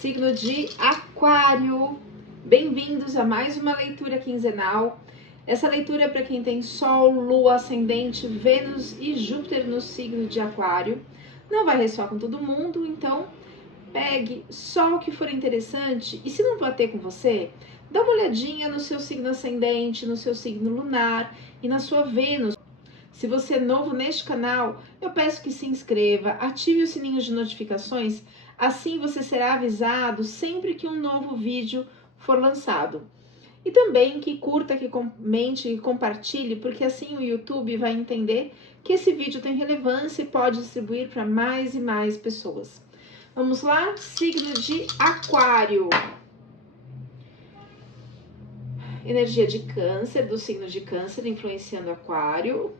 signo de Aquário. Bem-vindos a mais uma leitura quinzenal. Essa leitura é para quem tem Sol, Lua, Ascendente, Vênus e Júpiter no signo de Aquário. Não vai ressoar com todo mundo, então pegue só o que for interessante e se não bater com você, dá uma olhadinha no seu signo ascendente, no seu signo lunar e na sua Vênus. Se você é novo neste canal, eu peço que se inscreva, ative o sininho de notificações, assim você será avisado sempre que um novo vídeo for lançado. E também que curta, que comente e compartilhe, porque assim o YouTube vai entender que esse vídeo tem relevância e pode distribuir para mais e mais pessoas. Vamos lá? Signo de Aquário. Energia de Câncer, do signo de Câncer, influenciando Aquário.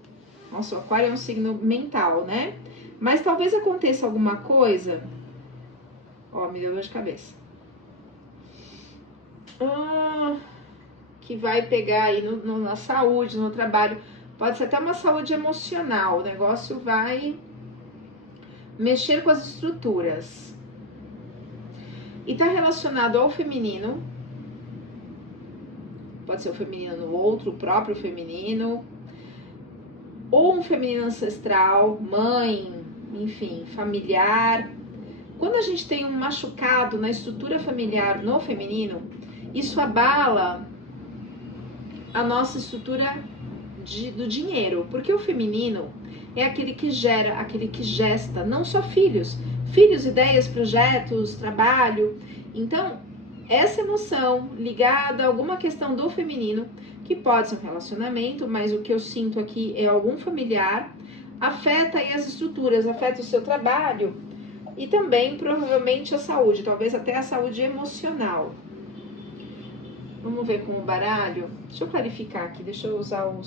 Nossa, o Aquário é um signo mental, né? Mas talvez aconteça alguma coisa. Ó, me deu dor de cabeça. Que vai pegar aí na saúde, no trabalho. Pode ser até uma saúde emocional. O negócio vai mexer com as estruturas. E tá relacionado ao feminino. Pode ser o feminino no outro, o próprio feminino. Ou um feminino ancestral, mãe, enfim, familiar. Quando a gente tem um machucado na estrutura familiar no feminino, isso abala a nossa estrutura do dinheiro, porque o feminino é aquele que gera, aquele que gesta, não só filhos, ideias, projetos, trabalho. Então, essa emoção ligada a alguma questão do feminino, que pode ser um relacionamento, mas o que eu sinto aqui é algum familiar, afeta aí as estruturas, afeta o seu trabalho e também provavelmente a saúde, talvez até a saúde emocional. Vamos ver com o baralho. Deixa eu clarificar aqui, deixa eu usar o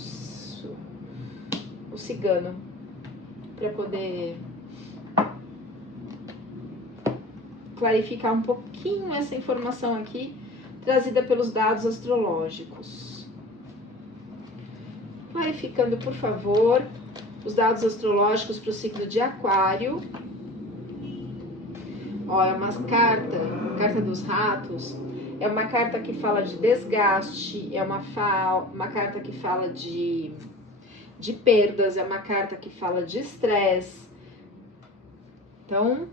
cigano para poder clarificar um pouquinho essa informação aqui, trazida pelos dados astrológicos. Clarificando, por favor, os dados astrológicos para o signo de Aquário. Ó, é uma carta dos ratos. É uma carta que fala de desgaste, é uma carta que fala de perdas, é uma carta que fala de estresse. Então,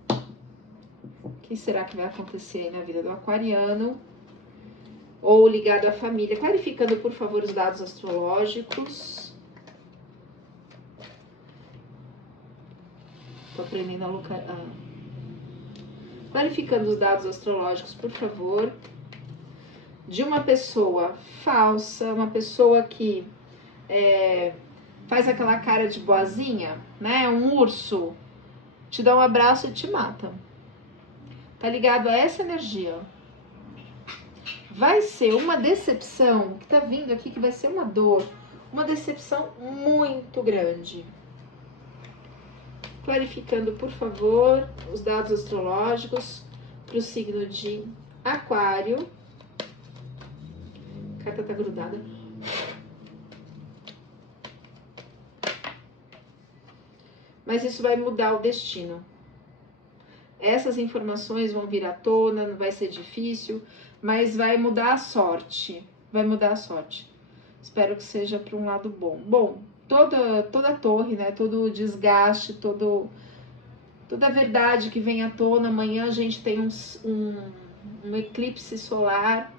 o que será que vai acontecer aí na vida do aquariano? Ou ligado à família. Clarificando, por favor, os dados astrológicos. Tô aprendendo a clarificando os dados astrológicos, por favor. De uma pessoa falsa, uma pessoa que faz aquela cara de boazinha, né? Um urso, te dá um abraço e te mata. Tá ligado a essa energia. Vai ser uma decepção que tá vindo aqui, que vai ser uma dor, uma decepção muito grande. Clarificando, por favor, os dados astrológicos para o signo de Aquário. A carta tá grudada. Mas isso vai mudar o destino. Essas informações vão vir à tona, não vai ser difícil, mas vai mudar a sorte. Vai mudar a sorte. Espero que seja para um lado bom. Bom, toda a torre, né? Todo o desgaste, toda a verdade que vem à tona. Amanhã a gente tem um eclipse solar,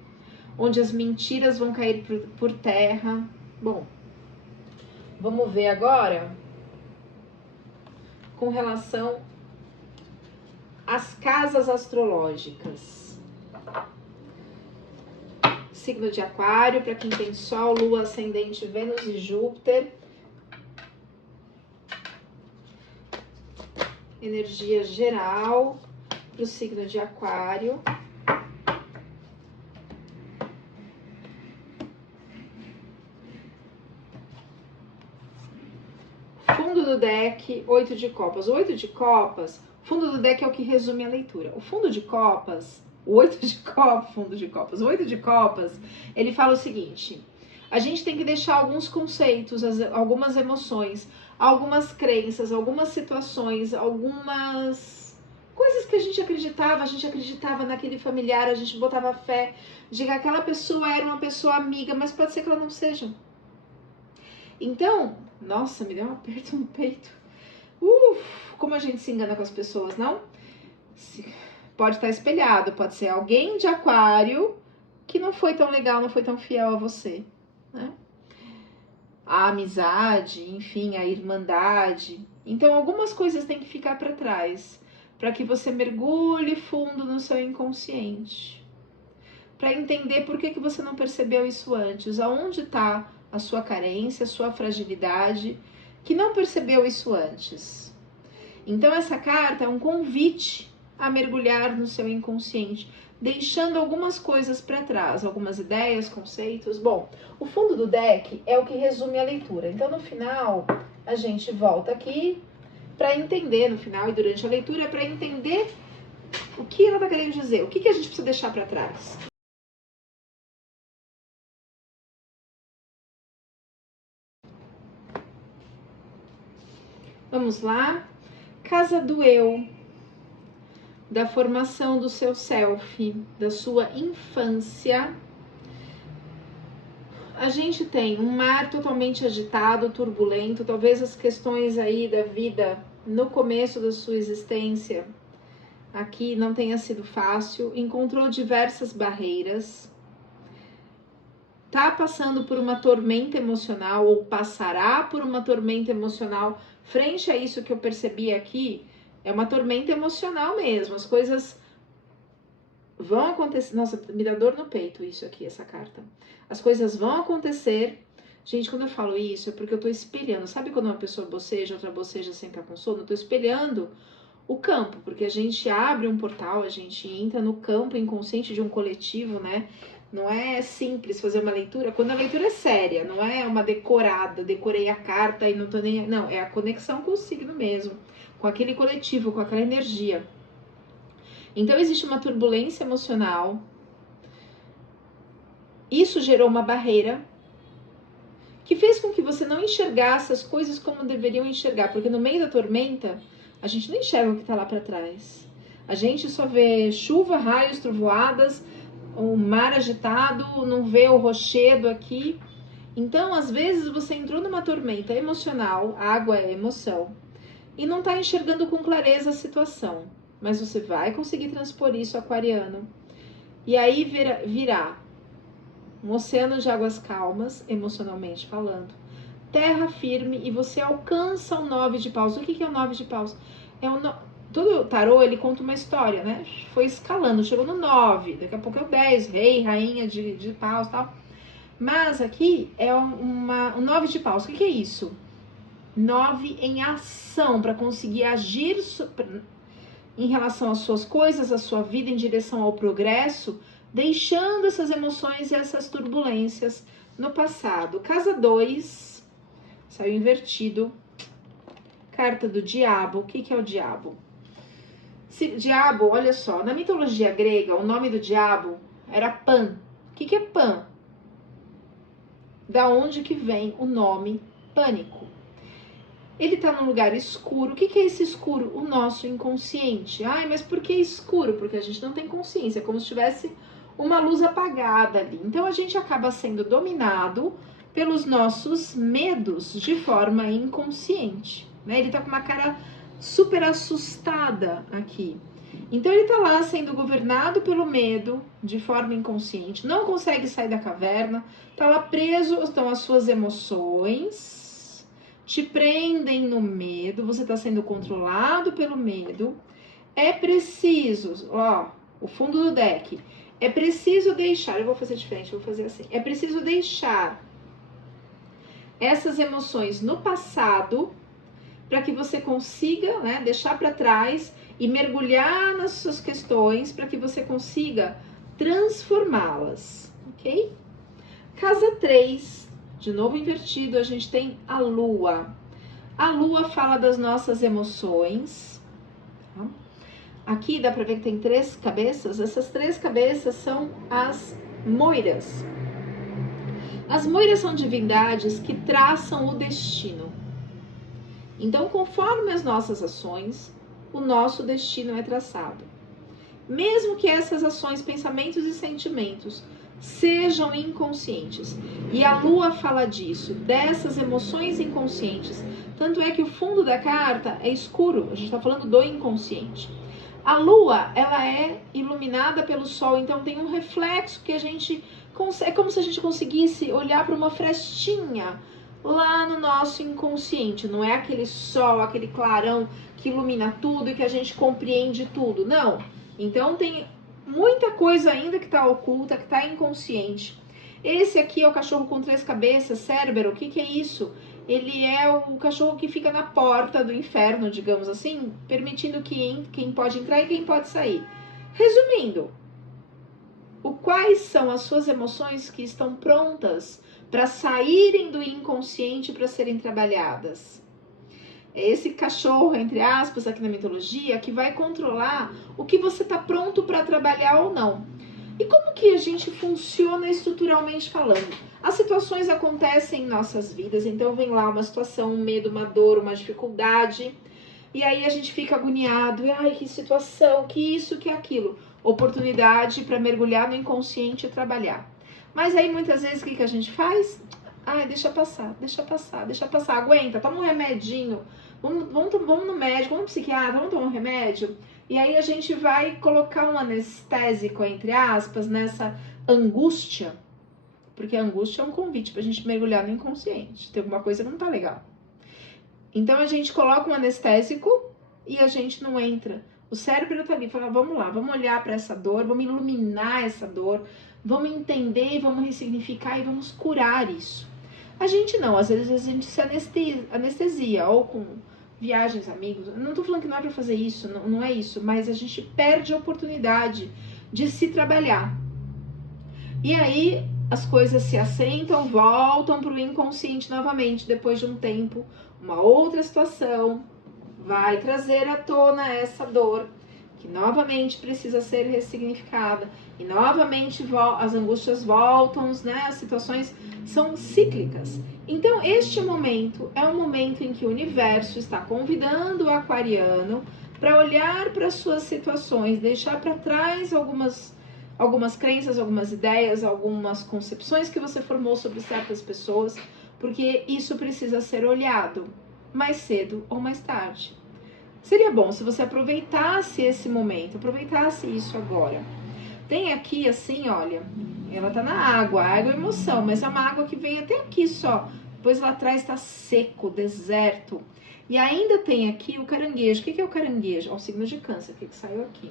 onde as mentiras vão cair por terra. Bom, vamos ver agora com relação às casas astrológicas. Signo de Aquário, para quem tem Sol, Lua, Ascendente, Vênus e Júpiter. Energia geral para o signo de Aquário. Fundo do deck, 8 de copas. O 8 de copas, fundo do deck é o que resume a leitura. O fundo de copas, o 8 de copas, ele fala o seguinte: a gente tem que deixar alguns conceitos, algumas emoções, algumas crenças, algumas situações, algumas coisas que a gente acreditava naquele familiar, a gente botava fé de que aquela pessoa era uma pessoa amiga, mas pode ser que ela não seja. Então, nossa, me deu um aperto no peito. Como a gente se engana com as pessoas, não? Pode estar espelhado, pode ser alguém de aquário que não foi tão legal, não foi tão fiel a você, né? A amizade, enfim, a irmandade. Então, algumas coisas têm que ficar para trás, para que você mergulhe fundo no seu inconsciente, para entender por que você não percebeu isso antes, aonde está a sua carência, a sua fragilidade, que não percebeu isso antes. Então, essa carta é um convite a mergulhar no seu inconsciente, deixando algumas coisas para trás, algumas ideias, conceitos. Bom, o fundo do deck é o que resume a leitura. Então, no final, a gente volta aqui para entender, no final e durante a leitura, para entender o que ela está querendo dizer, o que a gente precisa deixar para trás. Vamos lá. Casa do eu, da formação do seu self, da sua infância. A gente tem um mar totalmente agitado, turbulento, talvez as questões aí da vida no começo da sua existência aqui não tenha sido fácil, encontrou diversas barreiras, tá passando por uma tormenta emocional ou passará por uma tormenta emocional. Frente a isso que eu percebi aqui, é uma tormenta emocional mesmo, as coisas vão acontecer. Nossa, me dá dor no peito isso aqui, essa carta. As coisas vão acontecer. Gente, quando eu falo isso é porque eu tô espelhando. Sabe quando uma pessoa boceja, outra boceja sem estar com sono? Eu tô espelhando o campo, porque a gente abre um portal, a gente entra no campo inconsciente de um coletivo, né? Não é simples fazer uma leitura. Quando a leitura é séria, não é uma decorada, decorei a carta e não tô nem... Não, é a conexão com o signo mesmo, com aquele coletivo, com aquela energia. Então, existe uma turbulência emocional. Isso gerou uma barreira que fez com que você não enxergasse as coisas como deveriam enxergar, porque no meio da tormenta, a gente não enxerga o que está lá para trás. A gente só vê chuva, raios, trovoadas, o mar agitado, não vê o rochedo aqui. Então, às vezes, você entrou numa tormenta emocional, água é emoção, e não está enxergando com clareza a situação. Mas você vai conseguir transpor isso, aquariano. E aí virá um oceano de águas calmas, emocionalmente falando. Terra firme e você alcança o 9 de paus. O que é o 9 de paus? Todo tarô, ele conta uma história, né? Foi escalando, chegou no 9, daqui a pouco é o 10, rei, rainha de paus e tal. Mas aqui é um 9 de paus. O que é isso? 9 em ação, para conseguir agir em relação às suas coisas, à sua vida, em direção ao progresso, deixando essas emoções e essas turbulências no passado. Casa 2, saiu invertido. Carta do diabo. O que é o diabo? Diabo, olha só, na mitologia grega, o nome do diabo era Pan. O que é Pan? Da onde que vem o nome pânico? Ele está num lugar escuro. O que é esse escuro? O nosso inconsciente. Ai, mas por que escuro? Porque a gente não tem consciência, é como se tivesse uma luz apagada ali. Então a gente acaba sendo dominado pelos nossos medos de forma inconsciente, né? Ele tá com uma cara super assustada aqui. Então ele tá lá sendo governado pelo medo de forma inconsciente, não consegue sair da caverna, tá lá preso, estão as suas emoções, te prendem no medo, você tá sendo controlado pelo medo. É preciso, ó, o fundo do deck, é preciso deixar, eu vou fazer diferente, eu vou fazer assim, é preciso deixar essas emoções no passado para que você consiga, né, deixar para trás e mergulhar nas suas questões para que você consiga transformá-las, ok? Casa 3, de novo invertido, a gente tem a lua. A lua fala das nossas emoções. Tá? Aqui dá para ver que tem 3 cabeças. Essas 3 cabeças são as moiras. As moiras são divindades que traçam o destino. Então, conforme as nossas ações, o nosso destino é traçado. Mesmo que essas ações, pensamentos e sentimentos sejam inconscientes. E a Lua fala disso, dessas emoções inconscientes. Tanto é que o fundo da carta é escuro, a gente está falando do inconsciente. A Lua, ela é iluminada pelo Sol, então tem um reflexo que a gente... É como se a gente conseguisse olhar para uma frestinha lá no nosso inconsciente. Não é aquele sol, aquele clarão que ilumina tudo e que a gente compreende tudo. Não. Então tem muita coisa ainda que está oculta, que está inconsciente. Esse aqui é o cachorro com 3 cabeças, Cérbero. O que é isso? Ele é o cachorro que fica na porta do inferno, digamos assim, permitindo que quem pode entrar e quem pode sair. Resumindo, quais são as suas emoções que estão prontas para saírem do inconsciente para serem trabalhadas? É esse cachorro, entre aspas, aqui na mitologia, que vai controlar o que você está pronto para trabalhar ou não. E como que a gente funciona estruturalmente falando? As situações acontecem em nossas vidas, então vem lá uma situação, um medo, uma dor, uma dificuldade, e aí a gente fica agoniado, ai, que situação, que isso, que aquilo. Oportunidade para mergulhar no inconsciente e trabalhar. Mas aí muitas vezes o que a gente faz? Ai, deixa passar, aguenta, toma um remedinho, vamos no médico, vamos no psiquiatra, vamos tomar um remédio. E aí a gente vai colocar um anestésico, entre aspas, nessa angústia, porque a angústia é um convite pra gente mergulhar no inconsciente, tem alguma coisa que não tá legal. Então a gente coloca um anestésico e a gente não entra. O cérebro tá ali, fala, vamos lá, vamos olhar para essa dor, vamos iluminar essa dor, vamos entender, vamos ressignificar e vamos curar isso. A gente não, às vezes a gente se anestesia, ou com viagens, amigos. Não tô falando que não é para fazer isso, não é isso, mas a gente perde a oportunidade de se trabalhar. E aí as coisas se assentam, voltam para o inconsciente novamente, depois de um tempo, uma outra situação vai trazer à tona essa dor, que novamente precisa ser ressignificada, e novamente as angústias voltam, né? As situações são cíclicas. Então este momento é um momento em que o universo está convidando o aquariano para olhar para suas situações, deixar para trás algumas crenças, algumas ideias, algumas concepções que você formou sobre certas pessoas, porque isso precisa ser olhado mais cedo ou mais tarde. Seria bom se você aproveitasse esse momento, aproveitasse isso agora. Tem aqui assim, olha, ela tá na água, a água é emoção, mas é uma água que vem até aqui só. Depois lá atrás tá seco, deserto. E ainda tem aqui o caranguejo. O que é o caranguejo? Ó, o signo de câncer, que saiu aqui.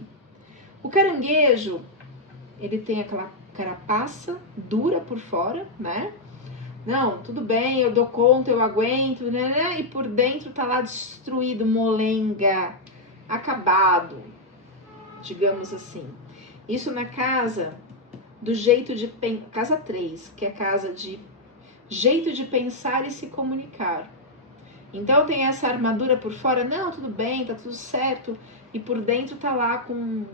O caranguejo, ele tem aquela carapaça dura por fora, né? Não, tudo bem, eu dou conta, eu aguento, né? E por dentro tá lá destruído, molenga, acabado, digamos assim. Isso na casa do jeito de pensar, casa 3, que é a casa de jeito de pensar e se comunicar. Então tem essa armadura por fora, não, tudo bem, tá tudo certo, e por dentro tá lá com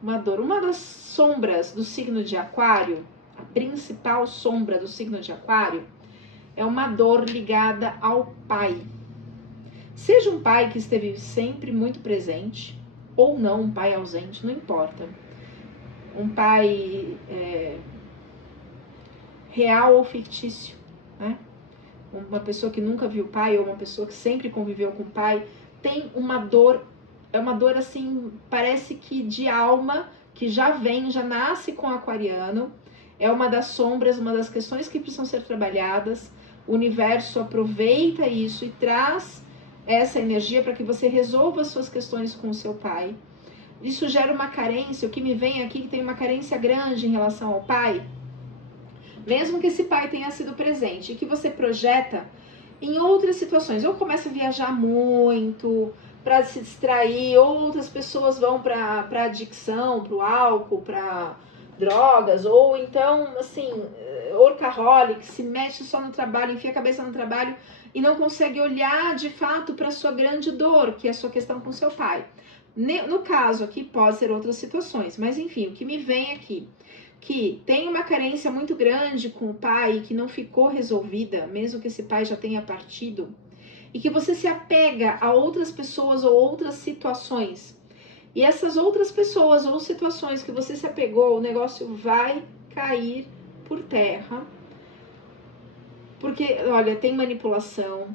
uma dor. Uma das sombras do signo de Aquário, a principal sombra do signo de Aquário, é uma dor ligada ao pai. Seja um pai que esteve sempre muito presente, ou não, um pai ausente, não importa. Um pai real ou fictício, né? Uma pessoa que nunca viu o pai, ou uma pessoa que sempre conviveu com o pai, tem uma dor, é uma dor assim, parece que de alma, que já vem, já nasce com o aquariano. É uma das sombras, uma das questões que precisam ser trabalhadas. O universo aproveita isso e traz essa energia para que você resolva as suas questões com o seu pai. Isso gera uma carência. O que me vem aqui que tem uma carência grande em relação ao pai, mesmo que esse pai tenha sido presente, e que você projeta em outras situações. Ou começa a viajar muito para se distrair, outras pessoas vão para adicção, para o álcool, para drogas, ou então, assim, workaholic, se mexe só no trabalho, enfia a cabeça no trabalho e não consegue olhar de fato para a sua grande dor, que é a sua questão com seu pai. No caso aqui, pode ser outras situações, mas enfim, o que me vem aqui, que tem uma carência muito grande com o pai, que não ficou resolvida, mesmo que esse pai já tenha partido, e que você se apega a outras pessoas ou outras situações. E essas outras pessoas ou situações que você se apegou, o negócio vai cair por terra. Porque, olha, tem manipulação,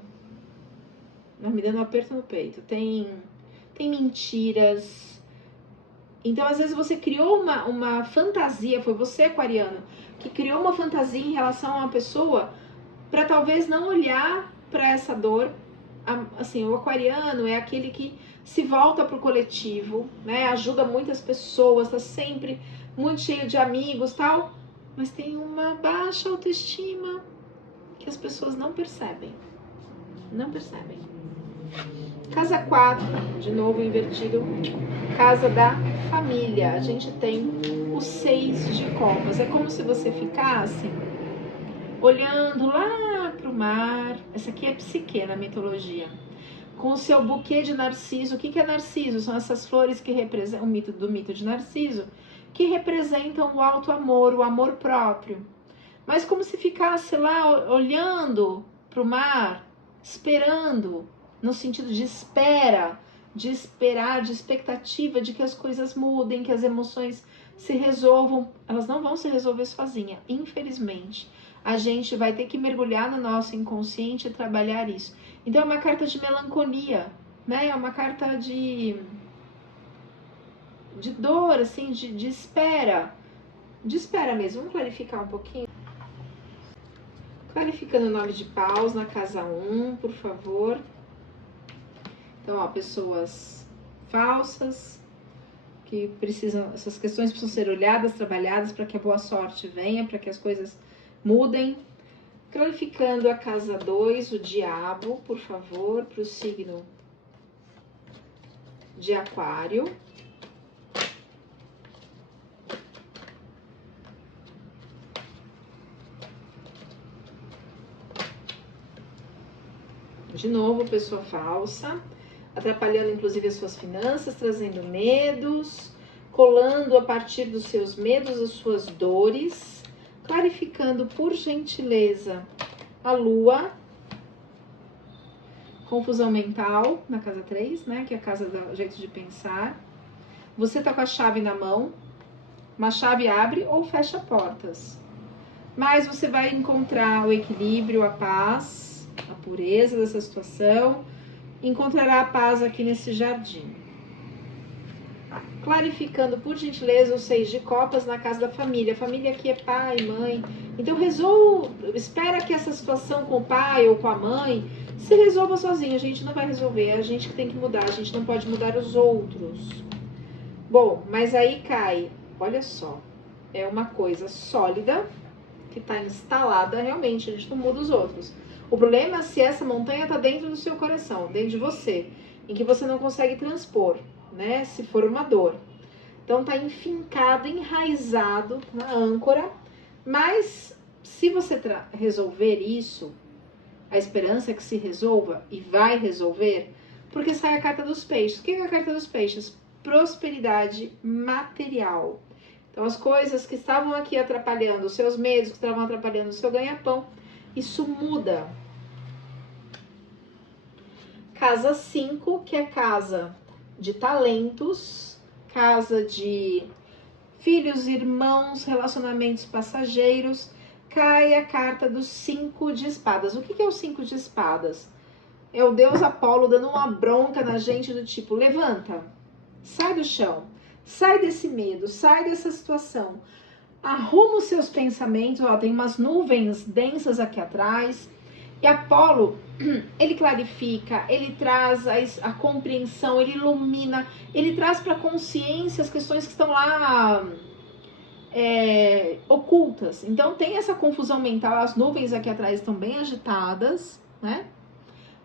me dando um aperto no peito, tem mentiras. Então, às vezes, você criou uma fantasia, foi você, aquariano, que criou uma fantasia em relação a uma pessoa para talvez não olhar para essa dor. Assim, o aquariano é aquele que se volta para o coletivo, né? Ajuda muitas pessoas, tá sempre muito cheio de amigos, tal, mas tem uma baixa autoestima que as pessoas não percebem. Não percebem. Casa 4, de novo invertido, casa da família. A gente tem o 6 de copas. É como se você ficasse olhando lá para o mar. Essa aqui é psique na mitologia. Com o seu buquê de narciso. O que é narciso? São essas flores que representam o mito de Narciso, que representam o alto amor, o amor próprio. Mas como se ficasse lá olhando para o mar, esperando, no sentido de espera, de esperar, de expectativa de que as coisas mudem, que as emoções se resolvam. Elas não vão se resolver sozinha, infelizmente. A gente vai ter que mergulhar no nosso inconsciente e trabalhar isso. Então é uma carta de melancolia, né? É uma carta de dor, assim, de espera. De espera mesmo. Vamos clarificar um pouquinho? Clarificando o 9 de paus na casa 1, por favor. Então, ó, pessoas falsas, que precisam, essas questões precisam ser olhadas, trabalhadas para que a boa sorte venha, para que as coisas mudem. Clarificando a casa 2, o diabo, por favor, para o signo de Aquário. De novo, pessoa falsa, atrapalhando inclusive as suas finanças, trazendo medos, colando a partir dos seus medos as suas dores, clarificando por gentileza a lua, confusão mental na casa 3, né, que é a casa do jeito de pensar. Você tá com a chave na mão, uma chave abre ou fecha portas, mas você vai encontrar o equilíbrio, a paz, a pureza dessa situação, encontrará a paz aqui nesse jardim. Clarificando, por gentileza, o 6 de copas na casa da família. A família aqui é pai, mãe. Então, espera que essa situação com o pai ou com a mãe se resolva sozinha. A gente não vai resolver, é a gente que tem que mudar. A gente não pode mudar os outros. Bom, mas aí cai, olha só, é uma coisa sólida que está instalada realmente, a gente não muda os outros. O problema é se essa montanha está dentro do seu coração, dentro de você, em que você não consegue transpor, né? Se for uma dor. Então está enfincado, enraizado na âncora, mas se você resolver isso, a esperança é que se resolva e vai resolver, porque sai a carta dos peixes. O que é a carta dos peixes? Prosperidade material. Então as coisas que estavam aqui atrapalhando, os seus medos que estavam atrapalhando o seu ganha-pão, isso muda. Casa 5, que é casa de talentos, casa de filhos, irmãos, relacionamentos passageiros, cai a carta dos 5 de espadas. O que é o 5 de espadas? É o deus Apolo dando uma bronca na gente do tipo, levanta, sai do chão, sai desse medo, sai dessa situação, arruma os seus pensamentos, ó, tem umas nuvens densas aqui atrás, e Apolo, ele clarifica, ele traz a compreensão, ele ilumina, ele traz para a consciência as questões que estão lá ocultas. Então tem essa confusão mental, as nuvens aqui atrás estão bem agitadas, né?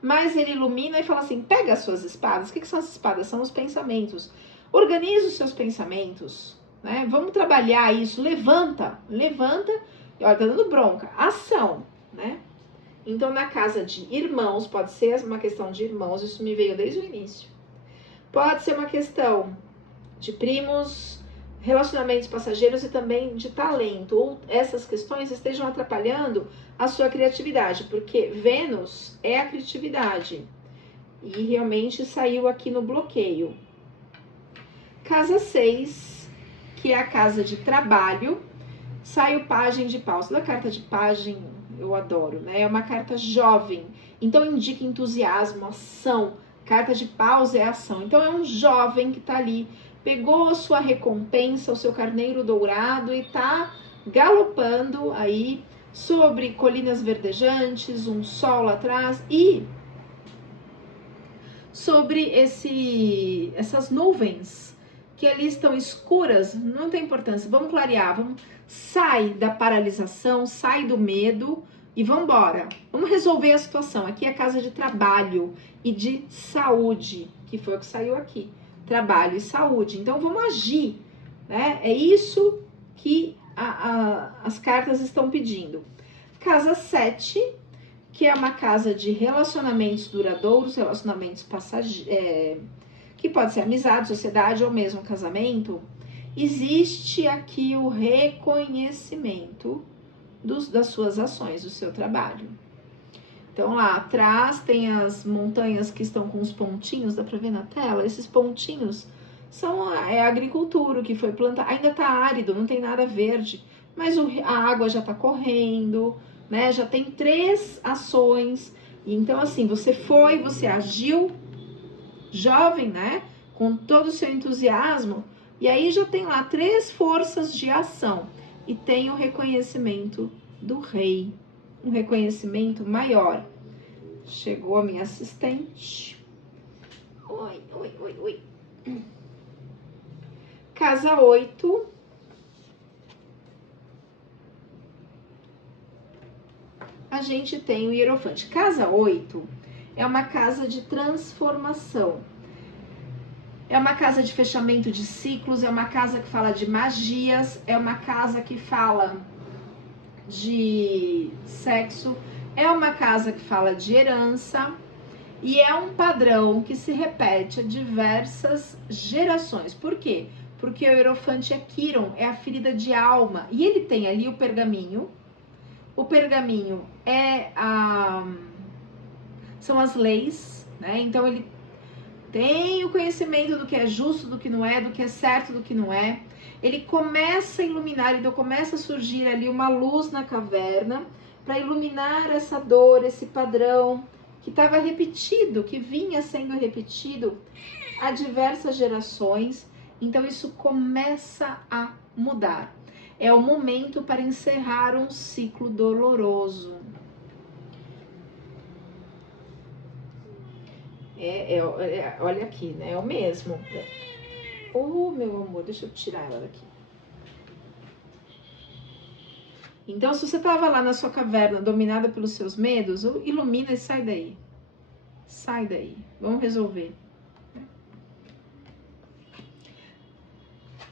Mas ele ilumina e fala assim, pega as suas espadas. O que são as espadas? São os pensamentos. Organiza os seus pensamentos, né? Vamos trabalhar isso, levanta, e olha, tá dando bronca, ação, né? Então, na casa de irmãos, pode ser uma questão de irmãos, isso me veio desde o início. Pode ser uma questão de primos, relacionamentos passageiros e também de talento, ou essas questões estejam atrapalhando a sua criatividade, porque Vênus é a criatividade e realmente saiu aqui no bloqueio. Casa 6, que é a casa de trabalho, sai o Pajem de Paus. Da carta de Pajem eu adoro, né? É uma carta jovem, então indica entusiasmo, ação. Carta de Paus é ação, então é um jovem que tá ali, pegou a sua recompensa, o seu carneiro dourado e tá galopando aí sobre colinas verdejantes, um sol lá atrás e sobre essas nuvens que ali estão escuras. Não tem importância, vamos clarear, sai da paralisação, sai do medo e vamos embora. Vamos resolver a situação. Aqui é a casa de trabalho e de saúde, que foi o que saiu aqui. Trabalho e saúde. Então vamos agir, né? É isso que as cartas estão pedindo. Casa 7, que é uma casa de relacionamentos duradouros, relacionamentos passageiros, que pode ser amizade, sociedade ou mesmo casamento. Existe aqui o reconhecimento das suas ações, do seu trabalho. Então lá atrás tem as montanhas que estão com os pontinhos, dá para ver na tela? Esses pontinhos são a agricultura que foi plantada, ainda está árido, não tem nada verde, mas a água já está correndo, né? Já tem 3 ações. Então assim, você agiu jovem, né? Com todo o seu entusiasmo, e aí já tem lá 3 forças de ação e tem o reconhecimento do rei, um reconhecimento maior. Chegou a minha assistente. Oi. Casa 8. A gente tem o Hierofante. Casa 8 é uma casa de transformação. É uma casa de fechamento de ciclos, é uma casa que fala de magias, é uma casa que fala de sexo, é uma casa que fala de herança e é um padrão que se repete a diversas gerações. Por quê? Porque o Hierofante é Quiron, é a ferida de alma, e ele tem ali o pergaminho. O pergaminho são as leis, né? Então ele tem o conhecimento do que é justo, do que não é, do que é certo, do que não é. Ele começa a iluminar, então começa a surgir ali uma luz na caverna para iluminar essa dor, esse padrão que estava repetido, que vinha sendo repetido há diversas gerações. Então isso começa a mudar. É o momento para encerrar um ciclo doloroso. Olha aqui, né? É o mesmo. Oh, meu amor, deixa eu tirar ela daqui. Então, se você estava lá na sua caverna, dominada pelos seus medos, ilumina e sai daí. Sai daí. Vamos resolver.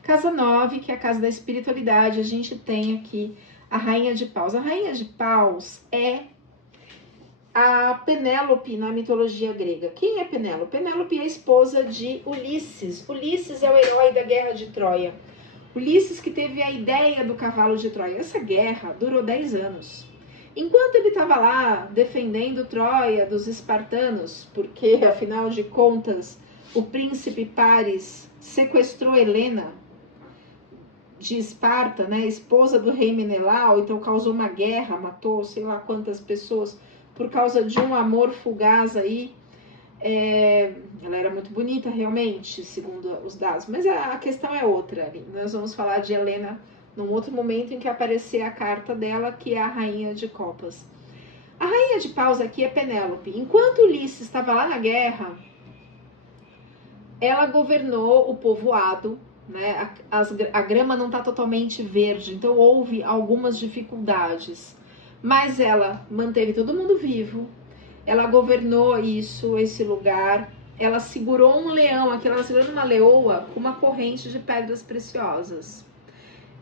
Casa 9, que é a casa da espiritualidade, a gente tem aqui a Rainha de Paus. A Rainha de Paus é a Penélope na mitologia grega. Quem é Penélope? Penélope é a esposa de Ulisses. Ulisses é o herói da Guerra de Troia. Ulisses que teve a ideia do cavalo de Troia. Essa guerra durou 10 anos. Enquanto ele estava lá defendendo Troia dos espartanos, porque afinal de contas o príncipe Paris sequestrou Helena de Esparta, né, esposa do rei Menelau, então causou uma guerra, matou sei lá quantas pessoas por causa de um amor fugaz aí. Ela era muito bonita realmente, segundo os dados, mas a questão é outra. Nós vamos falar de Helena num outro momento em que aparecer a carta dela, que é a Rainha de Copas. A Rainha de Paus aqui é Penélope. Enquanto Ulisses estava lá na guerra, ela governou o povoado, né? A grama não está totalmente verde, então houve algumas dificuldades, mas ela manteve todo mundo vivo, ela governou esse lugar, ela segurou um leão, aqui ela segurando uma leoa com uma corrente de pedras preciosas.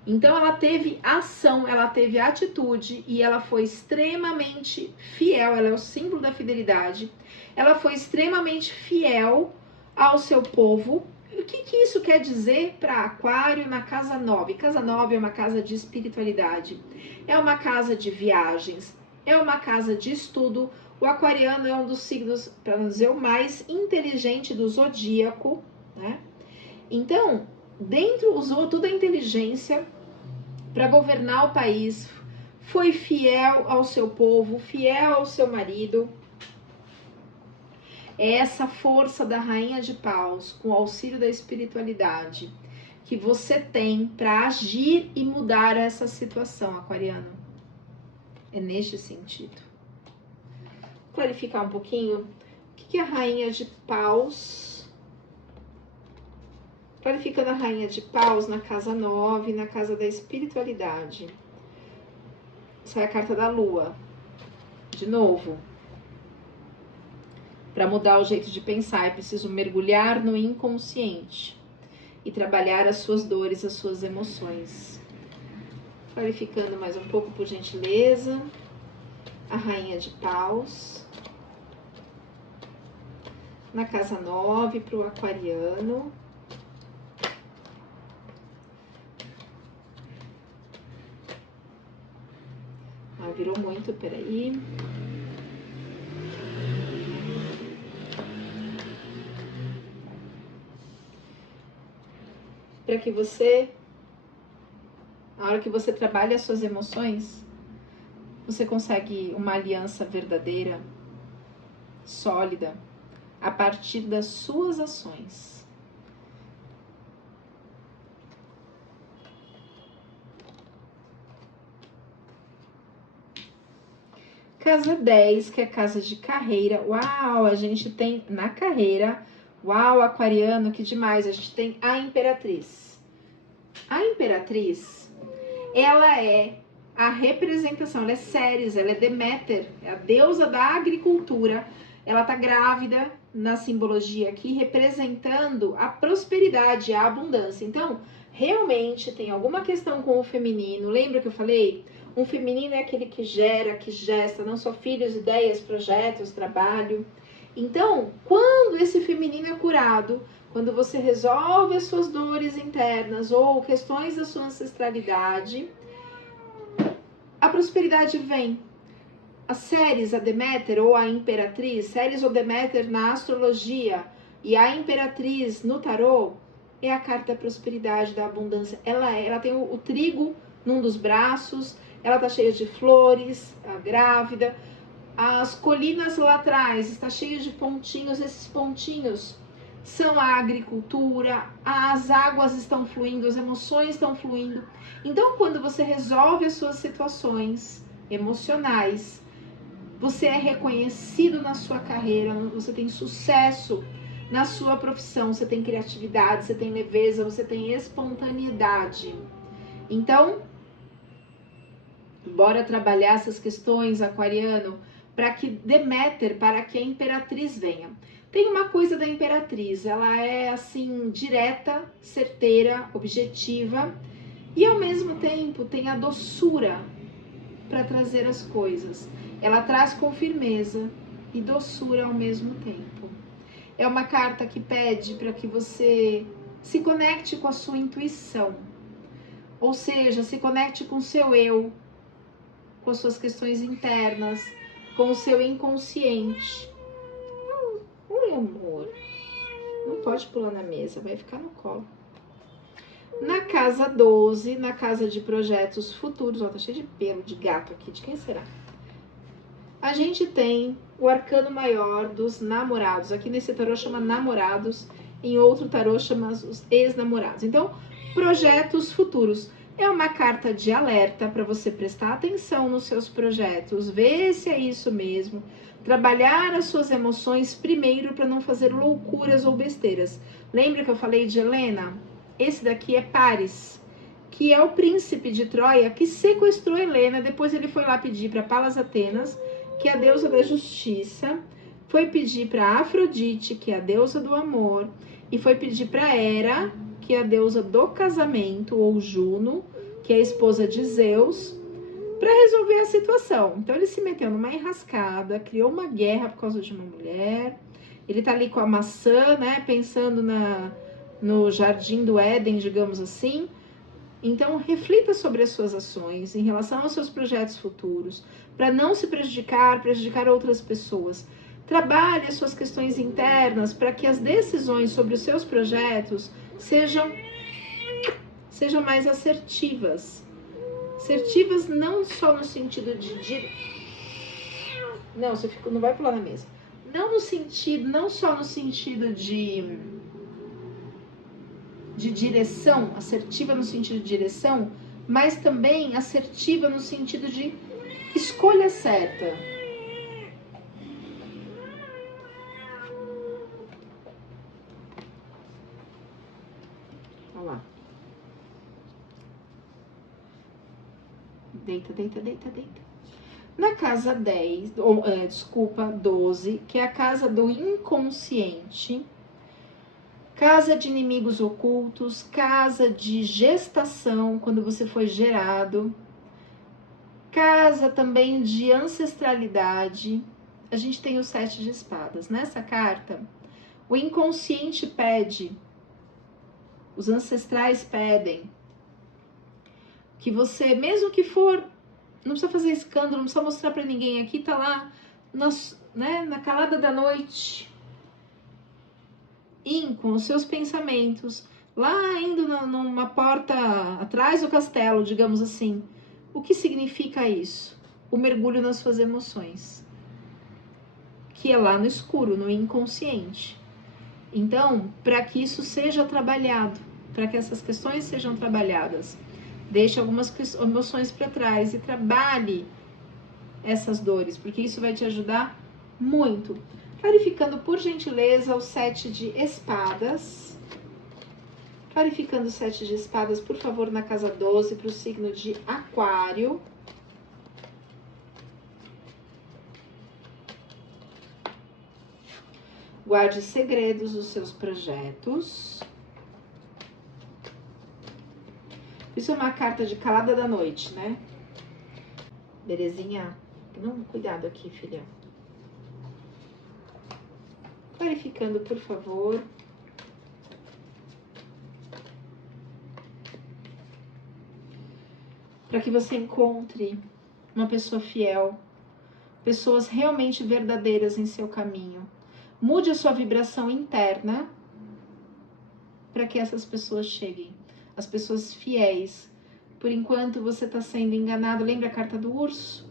Então ela teve ação, ela teve atitude e ela foi extremamente fiel, ela é o símbolo da fidelidade, ela foi extremamente fiel ao seu povo, O que isso quer dizer para Aquário na casa 9? Casa 9 é uma casa de espiritualidade, é uma casa de viagens, é uma casa de estudo. O aquariano é um dos signos, para não dizer o mais inteligente do zodíaco, né? Então, usou toda a inteligência para governar o país, foi fiel ao seu povo, fiel ao seu marido. É essa força da Rainha de Paus, com o auxílio da espiritualidade, que você tem para agir e mudar essa situação, aquariano. É neste sentido. Vou clarificar um pouquinho o que é a Rainha de Paus. Clarificando a Rainha de Paus na casa 9, na casa da espiritualidade. Essa é a carta da Lua. De novo. Para mudar o jeito de pensar, é preciso mergulhar no inconsciente e trabalhar as suas dores, as suas emoções. Clarificando mais um pouco, por gentileza. A Rainha de Paus. Na casa 9, para o aquariano. Ah, virou muito, peraí. Para que você, na hora que você trabalha as suas emoções, você consegue uma aliança verdadeira, sólida, a partir das suas ações. Casa 10, que é a casa de carreira. Uau, a gente tem na carreira... Uau, aquariano, que demais! A gente tem a Imperatriz. A Imperatriz, ela é a representação, ela é Ceres, ela é Deméter, é a deusa da agricultura. Ela tá grávida na simbologia aqui, representando a prosperidade, a abundância. Então, realmente tem alguma questão com o feminino. Lembra que eu falei? Um feminino é aquele que gera, que gesta, não só filhos, ideias, projetos, trabalho. Então, quando esse feminino é curado, quando você resolve as suas dores internas ou questões da sua ancestralidade, a prosperidade vem. A Ceres, a Deméter ou a Imperatriz, Ceres ou Deméter na astrologia e a Imperatriz no tarô, é a carta da prosperidade, da abundância. Ela tem o trigo num dos braços, ela tá cheia de flores, a grávida. As colinas lá atrás está cheio de pontinhos, esses pontinhos são a agricultura, as águas estão fluindo, as emoções estão fluindo. Então, quando você resolve as suas situações emocionais, você é reconhecido na sua carreira, você tem sucesso na sua profissão, você tem criatividade, você tem leveza, você tem espontaneidade. Então, bora trabalhar essas questões, aquariano, para que Deméter, para que a Imperatriz venha. Tem uma coisa da Imperatriz, ela é assim, direta, certeira, objetiva, e ao mesmo tempo tem a doçura para trazer as coisas. Ela traz com firmeza e doçura ao mesmo tempo. É uma carta que pede para que você se conecte com a sua intuição, ou seja, se conecte com o seu eu, com as suas questões internas, com o seu inconsciente. Oi, amor. Não pode pular na mesa, vai ficar no colo. Na casa 12, na casa de projetos futuros, ó, tá cheio de pelo de gato aqui, de quem será? A gente tem o arcano maior dos namorados. Aqui nesse tarô chama namorados, em outro tarô chama os ex-namorados. Então, projetos futuros. É uma carta de alerta para você prestar atenção nos seus projetos, ver se é isso mesmo, trabalhar as suas emoções primeiro para não fazer loucuras ou besteiras. Lembra que eu falei de Helena? Esse daqui é Paris, que é o príncipe de Troia que sequestrou Helena. Depois ele foi lá pedir para Palas Atenas, que é a deusa da justiça, foi pedir para Afrodite, que é a deusa do amor, e foi pedir para Hera, que é a deusa do casamento, ou Juno, que é a esposa de Zeus, para resolver a situação. Então ele se meteu numa enrascada, criou uma guerra por causa de uma mulher. Ele tá ali com a maçã, né, pensando no jardim do Éden, digamos assim. Então, reflita sobre as suas ações em relação aos seus projetos futuros, para não se prejudicar outras pessoas. Trabalhe as suas questões internas para que as decisões sobre os seus projetos sejam mais assertivas. Assertivas não só no sentido de... Não, você não vai pular na mesa. Não só no sentido de direção, assertiva no sentido de direção, mas também assertiva no sentido de escolha certa. Olha lá. Deita. Na casa 12, que é a casa do inconsciente, casa de inimigos ocultos, casa de gestação, quando você foi gerado, casa também de ancestralidade. A gente tem o 7 de espadas. Nessa carta, o inconsciente pede, os ancestrais pedem, que você, mesmo que for, não precisa fazer escândalo, não precisa mostrar para ninguém, aqui tá lá, na calada da noite, com os seus pensamentos, lá indo numa porta atrás do castelo, digamos assim. O que significa isso? O mergulho nas suas emoções, que é lá no escuro, no inconsciente. Então, para que isso seja trabalhado, para que essas questões sejam trabalhadas, deixe algumas emoções para trás e trabalhe essas dores, porque isso vai te ajudar muito. Clarificando, por gentileza, o 7 de espadas. Clarificando o 7 de espadas, por favor, na casa 12, para o signo de Aquário. Guarde segredos dos seus projetos. Isso é uma carta de calada da noite, né? Berezinha, não, cuidado aqui, filha. Clarificando, por favor. Para que você encontre uma pessoa fiel, pessoas realmente verdadeiras em seu caminho. Mude a sua vibração interna para que essas pessoas cheguem. As pessoas fiéis. Por enquanto você está sendo enganado. Lembra a carta do urso?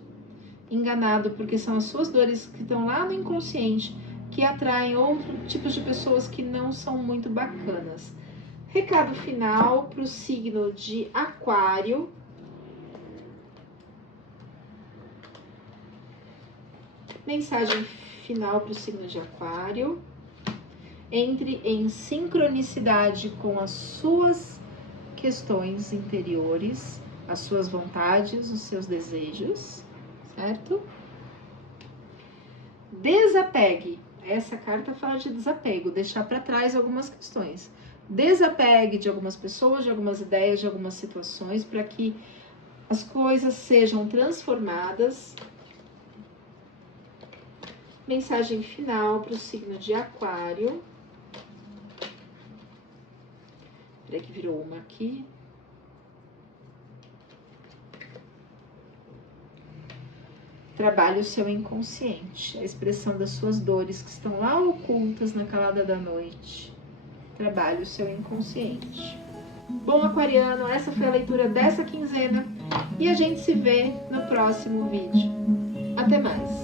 Enganado porque são as suas dores que estão lá no inconsciente que atraem outros tipos de pessoas que não são muito bacanas. Recado final para o signo de Aquário. Mensagem final para o signo de Aquário. Entre em sincronicidade com as suas questões interiores, as suas vontades, os seus desejos, certo? Desapegue. Essa carta fala de desapego, deixar para trás algumas questões. Desapegue de algumas pessoas, de algumas ideias, de algumas situações, para que as coisas sejam transformadas. Mensagem final para o signo de Aquário. Peraí que virou uma aqui. Trabalhe o seu inconsciente, a expressão das suas dores que estão lá ocultas na calada da noite. Trabalhe o seu inconsciente. Bom, aquariano, essa foi a leitura dessa quinzena e a gente se vê no próximo vídeo. Até mais!